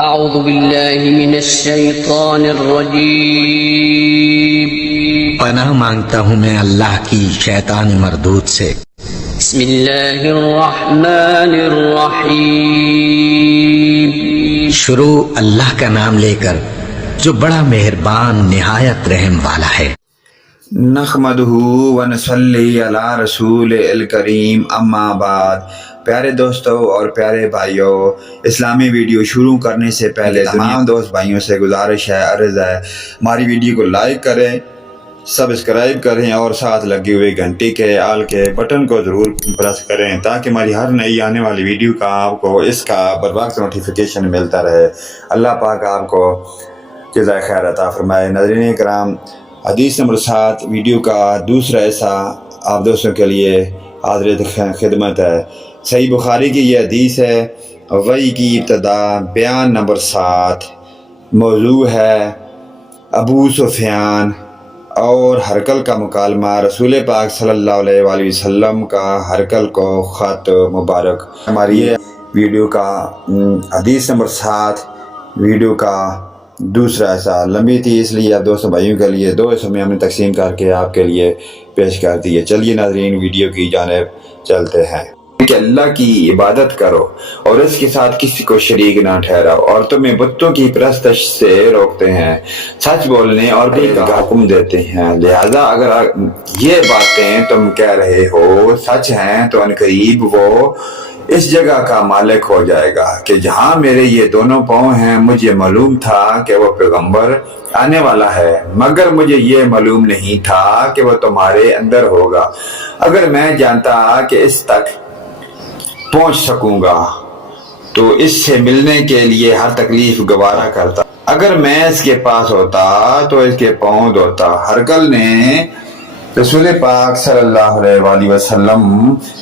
أعوذ بالله من الشيطان الرجيم پناہ مانگتا ہوں میں اللہ کی شیطان مردود سے۔ بسم الله الرحمن الرحيم شروع اللہ کا نام لے کر جو بڑا مہربان نہایت رحم والا ہے۔ نحمدہ ونصلی علی رسول الکریم، اما بعد۔ پیارے دوستوں اور پیارے بھائیوں، اسلامی ویڈیو شروع کرنے سے پہلے تمام دوست بھائیوں سے گزارش ہے، عرض ہے، ہماری ویڈیو کو لائک کریں، سبسکرائب کریں اور ساتھ لگے ہوئے گھنٹی کے آل کے بٹن کو ضرور پریس کریں تاکہ ہماری ہر نئی آنے والی ویڈیو کا آپ کو اس کا بر وقت نوٹیفیکیشن ملتا رہے۔ اللہ پاک آپ کو جزائے خیر عطا فرمائے۔ ناظرین کرام، حدیث نمبر 7 ویڈیو کا دوسرا حصہ آپ دوستوں کے لیے حاضر خدمت ہے۔ صحیح بخاری کی یہ حدیث ہے، وحی کی ابتدا، بیان نمبر 7۔ موضوع ہے ابو سفیان اور ہرقل کا مکالمہ، رسول پاک صلی اللہ علیہ وآلہ وسلم کا ہرقل کو خط مبارک۔ ہماری یہ ویڈیو کا حدیث نمبر 7 ویڈیو کا دوسرا حصہ لمبی تھی، اس لیے آپ دوستوں بھائیوں کے لیے 2 حصوں میں ہم نے تقسیم کر کے آپ کے لیے پیش کر دی ہے۔ چلیے ناظرین، ویڈیو کی جانب چلتے ہیں۔ کہ اللہ کی عبادت کرو اور اس کے ساتھ کسی کو شریک نہ ٹھہراؤ، اور تمہیں بتوں کی پرستش سے روکتے ہیں، سچ بولنے اور بھی کا حکم دیتے ہیں، لہذا اگر یہ باتیں تم کہہ رہے ہو سچ ہیں تو عنقریب وہ اس جگہ کا مالک ہو جائے گا کہ جہاں میرے یہ دونوں پاؤں ہیں۔ مجھے معلوم تھا کہ وہ پیغمبر آنے والا ہے، مگر مجھے یہ معلوم نہیں تھا کہ وہ تمہارے اندر ہوگا۔ اگر میں جانتا کہ اس تک پہنچ سکوں گا تو اس سے ملنے کے لیے ہر تکلیف گوارا کرتا، اگر میں اس کے پاس ہوتا تو اس کے پاؤں دھوتا۔ ہرقل نے رسول پاک صلی اللہ علیہ وآلہ وسلم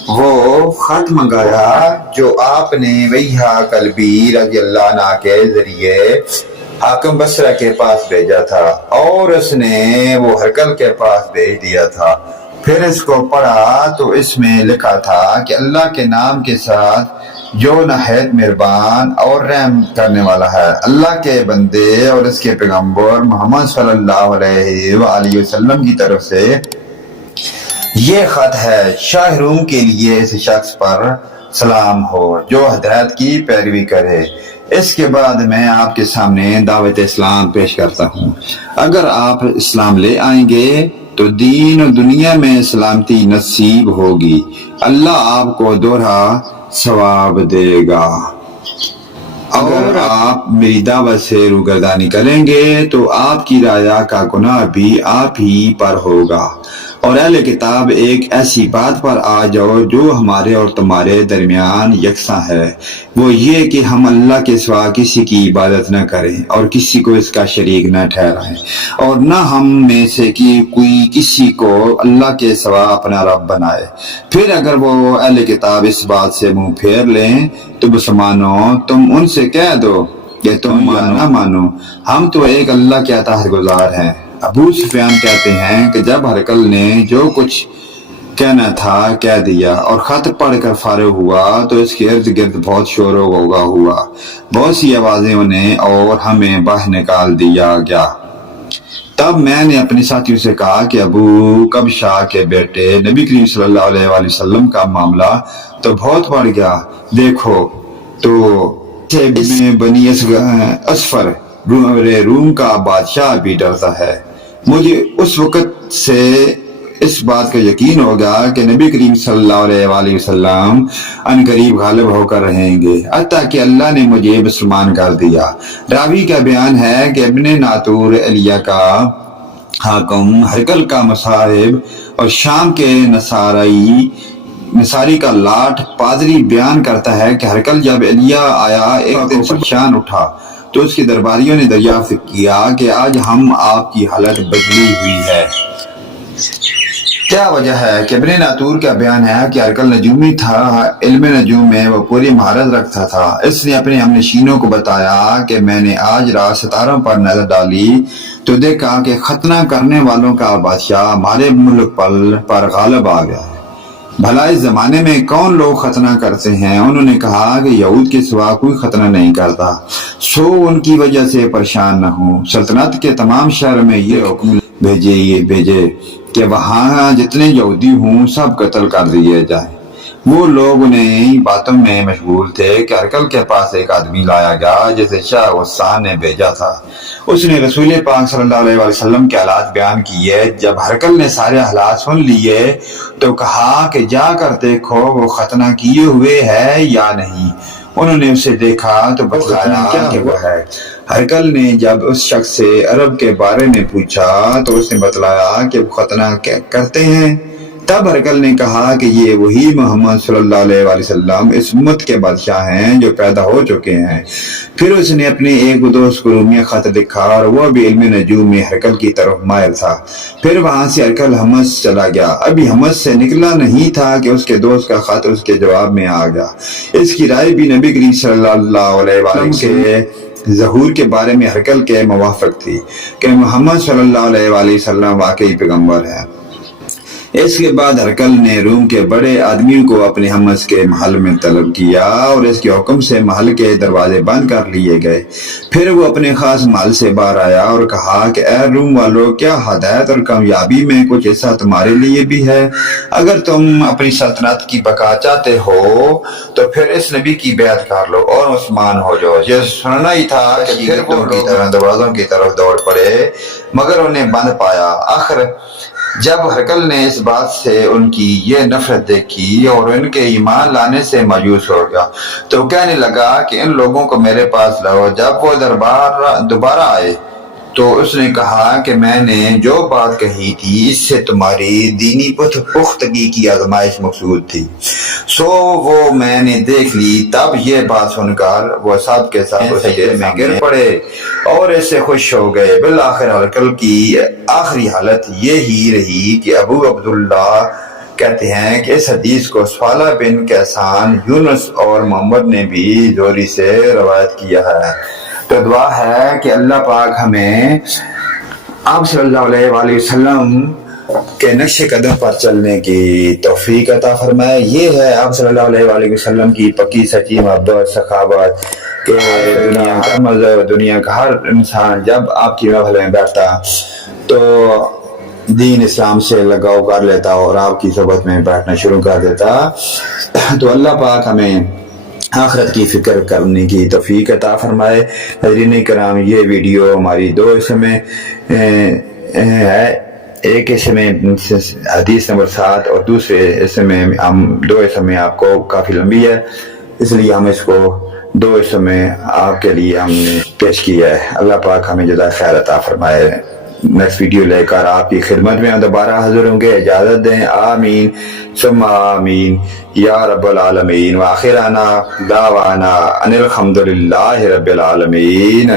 وہ خط منگایا جو آپ نے ویحا کلبی رضی اللہ عنہ کے ذریعے حاکم بصرہ کے پاس بھیجا تھا، اور اس نے وہ ہرقل کے پاس بھیج دیا تھا۔ پھر اس کو پڑھا تو اس میں لکھا تھا کہ اللہ کے نام کے ساتھ جو نہایت مہربان اور رحم کرنے والا ہے، اللہ کے بندے اور اس کے پیغمبر محمد صلی اللہ علیہ وآلہ وسلم کی طرف سے یہ خط ہے، شاہ روم کے لیے اس شخص پر سلام ہو جو ہدایت کی پیروی کرے۔ اس کے بعد میں آپ کے سامنے دعوت اسلام پیش کرتا ہوں۔ اگر آپ اسلام لے آئیں گے تو دین و دنیا میں سلامتی نصیب ہوگی، اللہ آپ کو دوہرا ثواب دے گا۔ اگر آپ میری دعوت سے روگردانی کریں گے تو آپ کی رعایا کا گناہ بھی آپ ہی پر ہوگا، اور اہل کتاب ایک ایسی بات پر آ جاؤ جو ہمارے اور تمہارے درمیان یکساں ہے، وہ یہ کہ ہم اللہ کے سوا کسی کی عبادت نہ کریں اور کسی کو اس کا شریک نہ ٹھہرائیں، اور نہ ہم میں سے کوئی کسی کو اللہ کے سوا اپنا رب بنائے۔ پھر اگر وہ اہل کتاب اس بات سے منہ پھیر لیں تو مسلمانوں تم ان سے کہہ دو کہ تم نہ مانو، ہم تو ایک اللہ کے اطاعت گزار ہیں۔ ابو سفیان کہتے ہیں کہ جب ہرقل نے جو کچھ کہنا تھا کہہ دیا اور خط پڑھ کر فارغ ہوا تو اس کے ارد گرد بہت شور و غوغا ہوا، بہت سی آوازیں انہیں اور ہمیں باہر نکال دیا گیا۔ تب میں نے اپنے ساتھیوں سے کہا کہ ابو کبشا کے بیٹے نبی کریم صلی اللہ علیہ وآلہ وسلم کا معاملہ تو بہت بڑھ گیا، دیکھو تو بنی اسفر روم کا بادشاہ بھی ڈرتا ہے۔ مجھے اس وقت سے اس بات کا یقین ہوگا کہ نبی کریم صلی اللہ علیہ وآلہ وسلم ان قریب غالب ہو کر رہیں گے، حتیٰ کہ اللہ نے مجھے مسلمان کر دیا۔ راوی کا بیان ہے کہ ابن ناطور علیہ کا حاکم ہرقل کا مصاحب اور شام کے نصاری کا لاٹ پادری بیان کرتا ہے کہ ہرقل جب علیہ آیا ایک دن پریشان اٹھا تو اس کے درباریوں نے دریافت کیا کہ آج ہم آپ کی حالت بدلی ہوئی ہے، کیا وجہ ہے؟ کہ ابن ناطور کا بیان ہے کہ ہرقل نجومی تھا، علم نجوم میں وہ پوری مہارت رکھتا تھا۔ اس نے اپنے ہمنشینوں کو بتایا کہ میں نے آج رات ستاروں پر نظر ڈالی تو دیکھا کہ ختنہ کرنے والوں کا بادشاہ ہمارے ملک پر غالب آ گیا ہے۔ بھلا اس زمانے میں کون لوگ ختنہ کرتے ہیں؟ انہوں نے کہا کہ یہود کے سوا کوئی ختنہ نہیں کرتا، سو ان کی وجہ سے پریشان نہ ہوں۔ سلطنت کے تمام شہر میں یہ حکم بھیجے کہ وہاں جتنے یہودی ہوں سب قتل کر دیے جائیں۔ وہ لوگ انہیں باتوں میں مشغول تھے کہ ہرقل کے پاس ایک آدمی لایا گیا جسے شاہ غسان نے بھیجا تھا۔ اس نے رسول پاک صلی اللہ علیہ وسلم کے حالات بیان کیے۔ جب ہرقل نے سارے حالات سن لیے تو کہا کہ جا کر دیکھو وہ ختنہ کیے ہوئے ہے یا نہیں۔ انہوں نے اسے دیکھا تو بتلایا کہ وہ ہے۔ ہرقل نے جب اس شخص سے عرب کے بارے میں پوچھا تو اس نے بتلایا کہ وہ ختنہ کرتے ہیں۔ تب ہرقل نے کہا کہ یہ وہی محمد صلی اللہ علیہ وسلم اس امت کے بادشاہ ہیں جو پیدا ہو چکے ہیں۔ پھر اس نے اپنے ایک دوست کو رومیہ خط لکھا اور وہ بھی علم نجوم میں ہرقل کی طرف مائل تھا۔ پھر وہاں سے ہرقل حمص چلا گیا۔ ابھی حمص سے نکلا نہیں تھا کہ اس کے دوست کا خط اس کے جواب میں آ گیا۔ اس کی رائے بھی نبی کریم صلی اللہ علیہ وسلم کے ظہور کے بارے میں ہرقل کے موافق تھی کہ محمد صلی اللہ علیہ وسلم واقعی پیغمبر ہے۔ اس کے بعد ہرقل نے روم کے بڑے آدمیوں کو اپنے حمص کے محل میں طلب کیا اور اس کے حکم سے محل کے دروازے بند کر لیے گئے۔ پھر وہ اپنے خاص محل سے باہر آیا اور کہا کہ اے روم والو، کیا ہدایت اور کامیابی میں کچھ ایسا تمہارے لیے بھی ہے؟ اگر تم اپنی سلطنت کی بقا چاہتے ہو تو پھر اس نبی کی بیعت کر لو اور مسلمان ہو جاؤ۔ یہ سننا ہی تھا کہ پھر وہ کی طرح دروازوں کی طرف دوڑ پڑے مگر انہیں بند پایا۔ آخر جب ہرقل نے اس بات سے ان کی یہ نفرت دیکھی اور ان کے ایمان لانے سے مایوس ہو گیا تو کہنے لگا کہ ان لوگوں کو میرے پاس لاؤ۔ جب وہ دوبارہ آئے تو اس نے کہا کہ میں نے جو بات کہی تھی اس سے تمہاری دینی پختگی کی آزمائش مقصود تھی، سو وہ میں نے دیکھ لی۔ تب یہ بات سن کر وہ سب کے سب سجدے میں گر پڑے اور اس سے خوش ہو گئے۔ بالآخر ہرقل کی آخری حالت یہی رہی کہ ابو عبداللہ کہتے ہیں کہ اس حدیث کو صالح بن کیسان، یونس اور محمد نے بھی زوری سے روایت کیا ہے۔ تو دعا ہے کہ اللہ پاک ہمیں آپ صلی اللہ علیہ وآلہ وسلم کے نقش قدم پر چلنے کی توفیق عطا فرمائے۔ یہ ہے آپ صلی اللہ علیہ وآلہ وسلم کی پکی سچی محبت، سخاوت کہ دنیا کا مذہب، دنیا کا ہر انسان جب آپ کی محفل میں بیٹھتا تو دین اسلام سے لگاؤ کر لیتا اور آپ کی صحبت میں بیٹھنا شروع کر دیتا۔ تو اللہ پاک ہمیں آخرت کی فکر کرنے کی توفیق عطا فرمائے۔ حضرین کرام، یہ ویڈیو ہماری دو حصے میں ہے۔ ایک حصے میں حدیث نمبر 7 اور دوسرے حصے میں ہم دو حصے میں آپ کو کافی لمبی ہے، اس لیے ہم اس کو دو حصوں میں آپ کے لیے ہم نے پیش کیا ہے۔ اللہ پاک ہمیں جزائے خیر عطا فرمائے۔ نیکسٹ ویڈیو لے کر آپ کی خدمت میں دوبارہ حاضر ہوں گے۔ اجازت دیں، آمین ثم آمین یا رب العالمین۔ وآخرنا دعوانا ان الحمد للہ رب العالمین۔